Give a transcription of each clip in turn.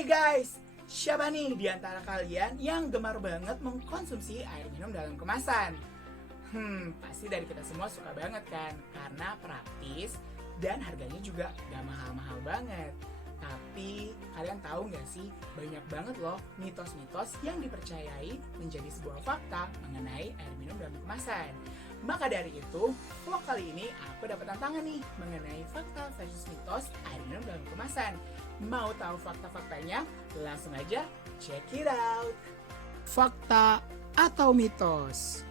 Hai guys, siapa nih di antara kalian yang gemar banget mengkonsumsi air minum dalam kemasan? Pasti dari kita semua suka banget kan, karena praktis dan harganya juga gak mahal-mahal banget. Tapi kalian tahu gak sih, banyak banget loh mitos-mitos yang dipercayai menjadi sebuah fakta mengenai air minum dalam kemasan. Maka dari itu, vlog kali ini aku dapat tantangan nih mengenai fakta versus mitos air minum dalam kemasan. Mau tahu fakta-faktanya? Langsung aja check it out. Fakta atau mitos?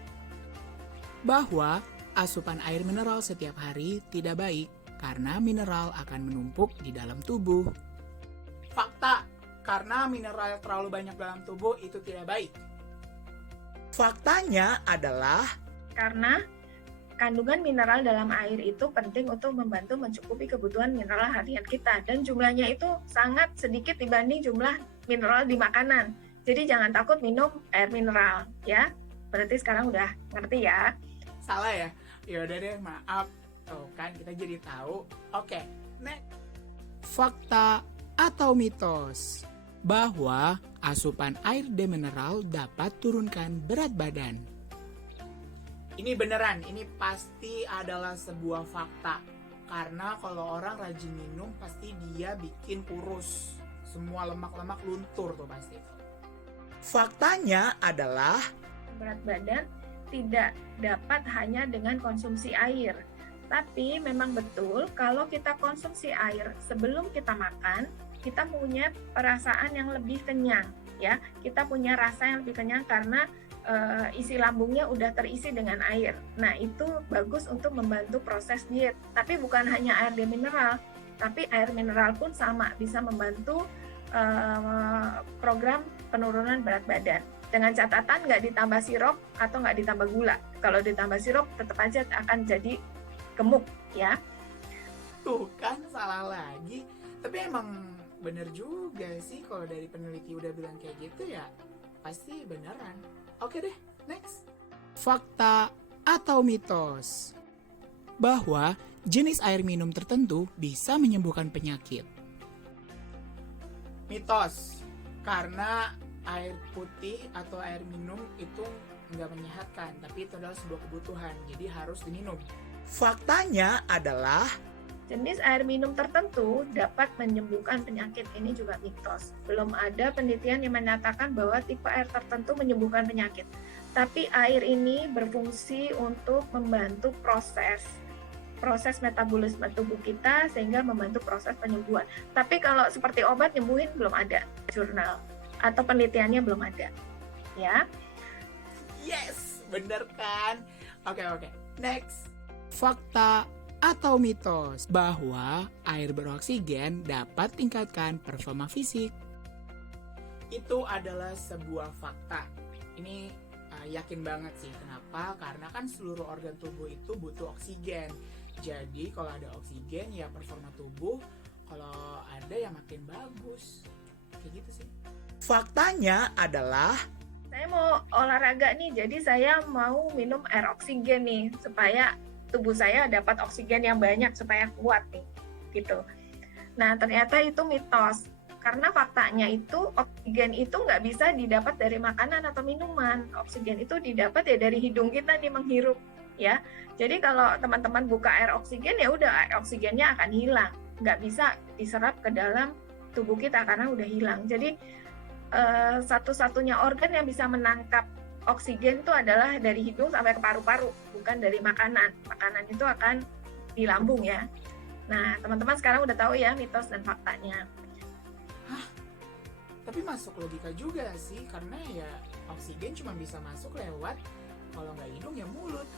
Bahwa asupan air mineral setiap hari tidak baik karena mineral akan menumpuk di dalam tubuh. Fakta, karena mineral terlalu banyak dalam tubuh itu tidak baik. Faktanya adalah karena kandungan mineral dalam air itu penting untuk membantu mencukupi kebutuhan mineral harian kita, dan jumlahnya itu sangat sedikit dibanding jumlah mineral di makanan. Jadi jangan takut minum air mineral ya. Berarti sekarang udah ngerti ya? Salah ya? Yaudah deh, maaf. Tuh kan kita jadi tahu. Oke, next. Fakta atau mitos? Bahwa asupan air demineral dapat turunkan berat badan. Ini beneran, ini pasti adalah sebuah fakta. Karena kalau orang rajin minum pasti dia bikin kurus. Semua lemak-lemak luntur tuh pasti. Faktanya adalah berat badan tidak dapat hanya dengan konsumsi air. Tapi memang betul kalau kita konsumsi air sebelum kita makan, kita punya perasaan yang lebih kenyang ya. Kita punya rasa yang lebih kenyang karena isi lambungnya udah terisi dengan air. Nah, itu bagus untuk membantu proses diet. Tapi bukan hanya air demineral, tapi air mineral pun sama bisa membantu program penurunan berat badan. Dengan catatan nggak ditambah sirup atau nggak ditambah gula. Kalau ditambah sirup tetap aja akan jadi gemuk ya. Tuh kan salah lagi. Tapi emang bener juga sih kalau dari peneliti udah bilang kayak gitu ya. Pasti beneran. Oke deh, next. Fakta atau mitos? Bahwa jenis air minum tertentu bisa menyembuhkan penyakit. Mitos, karena air putih atau air minum itu nggak menyehatkan, tapi itu adalah sebuah kebutuhan, jadi harus diminum. Faktanya adalah jenis air minum tertentu dapat menyembuhkan penyakit. Ini juga mitos. Belum ada penelitian yang menyatakan bahwa tipe air tertentu menyembuhkan penyakit. Tapi air ini berfungsi untuk membantu proses metabolisme tubuh kita sehingga membantu proses penyembuhan. Tapi kalau seperti obat nyembuhin belum ada jurnal atau penelitiannya belum ada. Ya. Yes, bener kan? Oke, next. Fakta atau mitos bahwa air beroksigen dapat tingkatkan performa fisik. Itu adalah sebuah fakta. Ini yakin banget sih. Kenapa? Karena kan seluruh organ tubuh itu butuh oksigen. Jadi kalau ada oksigen ya performa tubuh kalau ada ya makin bagus. Kayak gitu sih. Faktanya adalah saya mau olahraga nih, jadi saya mau minum air oksigen nih supaya tubuh saya dapat oksigen yang banyak supaya kuat nih, gitu. Nah, ternyata itu mitos. Karena faktanya itu oksigen itu nggak bisa didapat dari makanan atau minuman. Oksigen itu didapat ya dari hidung kita nih menghirup, ya. Jadi kalau teman-teman buka air oksigen ya udah air oksigennya akan hilang, nggak bisa diserap ke dalam tubuh kita karena udah hilang. Jadi satu-satunya organ yang bisa menangkap oksigen itu adalah dari hidung sampai ke paru-paru, bukan dari makanan. Makanan itu akan di lambung ya. Nah, teman-teman sekarang udah tahu ya mitos dan faktanya. Hah? Tapi masuk logika juga sih, karena ya oksigen cuma bisa masuk lewat kalau nggak hidung ya mulut.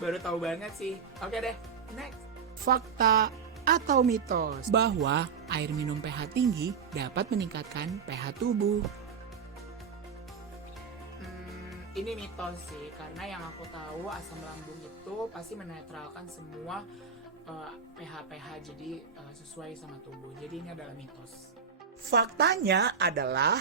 Baru tahu banget sih. Oke deh, next. Fakta atau mitos bahwa air minum pH tinggi dapat meningkatkan pH tubuh. Ini mitos sih, karena yang aku tahu asam lambung itu pasti menetralkan semua pH-pH, jadi sesuai sama tubuh. Jadi ini adalah mitos. Faktanya adalah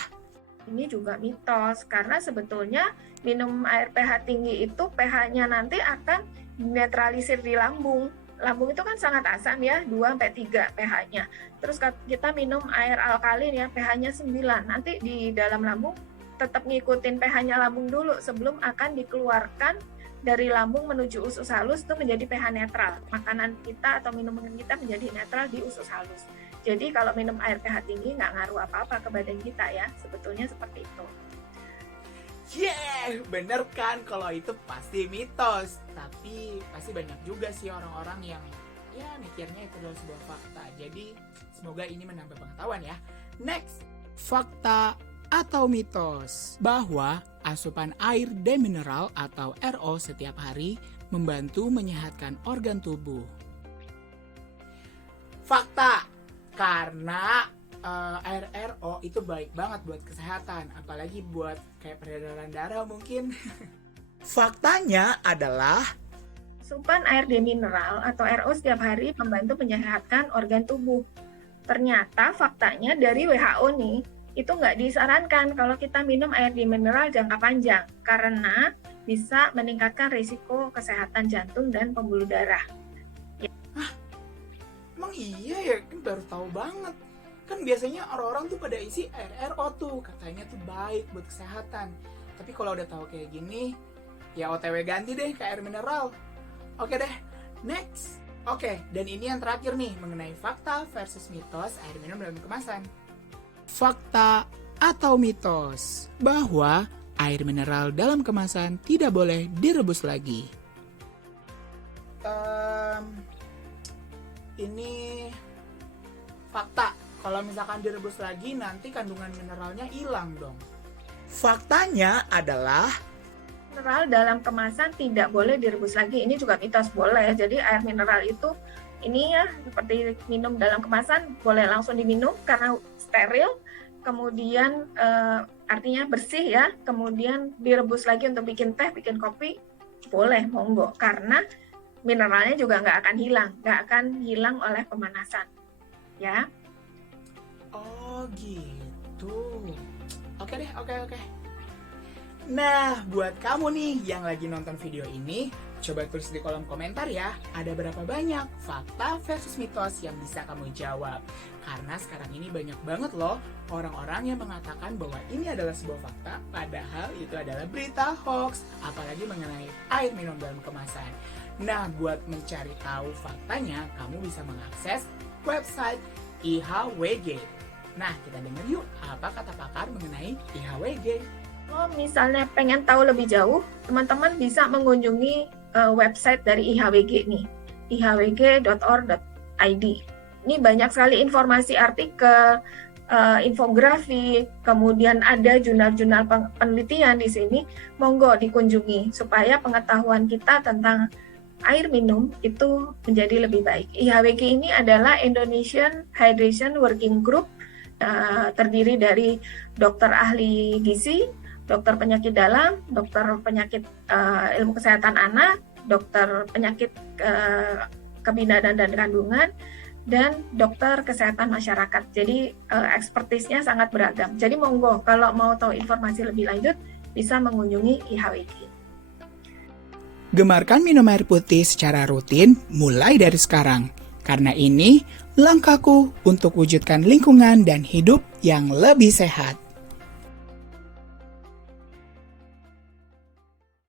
ini juga mitos, karena sebetulnya minum air pH tinggi itu pH-nya nanti akan dinetralisir di lambung. lambung itu kan sangat asam ya, 2-3 pH-nya. Terus kita minum air alkalin ya, pH-nya 9. Nanti di dalam lambung tetap ngikutin pH-nya lambung dulu sebelum akan dikeluarkan dari lambung menuju usus halus itu menjadi pH netral. Makanan kita atau minuman kita menjadi netral di usus halus. Jadi kalau minum air pH tinggi nggak ngaruh apa-apa ke badan kita ya, sebetulnya seperti itu. Yeah, bener kan kalau itu pasti mitos. Tapi pasti banyak juga sih orang-orang yang ya mikirnya itu adalah sebuah fakta. Jadi semoga ini menambah pengetahuan ya. Next, fakta atau mitos bahwa asupan air demineral atau RO setiap hari membantu menyehatkan organ tubuh. Fakta, karena air RO itu baik banget buat kesehatan, apalagi buat kayak peredaran darah mungkin. Faktanya adalah asupan air demineral atau RO setiap hari membantu menyehatkan organ tubuh. Ternyata faktanya dari WHO nih, itu nggak disarankan kalau kita minum air demineral jangka panjang karena bisa meningkatkan risiko kesehatan jantung dan pembuluh darah. Emang iya ya, kan baru tahu banget. Kan biasanya orang-orang tuh pada isi air RO tuh, katanya tuh baik buat kesehatan. Tapi kalau udah tahu kayak gini, ya OTW ganti deh ke air mineral. Oke deh, next. Oke, dan ini yang terakhir nih, mengenai fakta versus mitos air minum dalam kemasan. Fakta atau mitos bahwa air mineral dalam kemasan tidak boleh direbus lagi. Ini fakta. Kalau misalkan direbus lagi nanti kandungan mineralnya hilang dong. Faktanya adalah Mineral dalam kemasan tidak boleh direbus lagi. Ini juga mitos, boleh. Jadi air mineral itu ini ya seperti minum dalam kemasan boleh langsung diminum karena steril. Kemudian artinya bersih ya. Kemudian direbus lagi untuk bikin teh, bikin kopi, boleh, monggo. Karena mineralnya juga nggak akan hilang oleh pemanasan. Ya. oh gitu. Oke deh, oke. Nah, buat kamu nih yang lagi nonton video ini, coba tulis di kolom komentar ya, ada berapa banyak fakta versus mitos yang bisa kamu jawab. Karena sekarang ini banyak banget loh orang-orang yang mengatakan bahwa ini adalah sebuah fakta, padahal itu adalah berita hoax, apalagi mengenai air minum dalam kemasan. Nah, buat mencari tahu faktanya, kamu bisa mengakses website IHWG. Nah, kita denger yuk apa kata pakar mengenai IHWG. Kalau misalnya pengen tahu lebih jauh, teman-teman bisa mengunjungi website dari IHWG nih, ihwg.org.id. Ini banyak sekali informasi artikel, infografik, kemudian ada jurnal-jurnal penelitian di sini. Monggo dikunjungi supaya pengetahuan kita tentang air minum itu menjadi lebih baik. IHWG ini adalah Indonesian Hydration Working Group, terdiri dari dokter ahli gizi, dokter penyakit dalam, dokter penyakit ilmu kesehatan anak, dokter penyakit kebidanan dan kandungan, dan dokter kesehatan masyarakat. Jadi ekspertisnya sangat beragam. Jadi monggo kalau mau tahu informasi lebih lanjut bisa mengunjungi IHWG. Gemarkan minum air putih secara rutin mulai dari sekarang. Karena ini langkahku untuk wujudkan lingkungan dan hidup yang lebih sehat.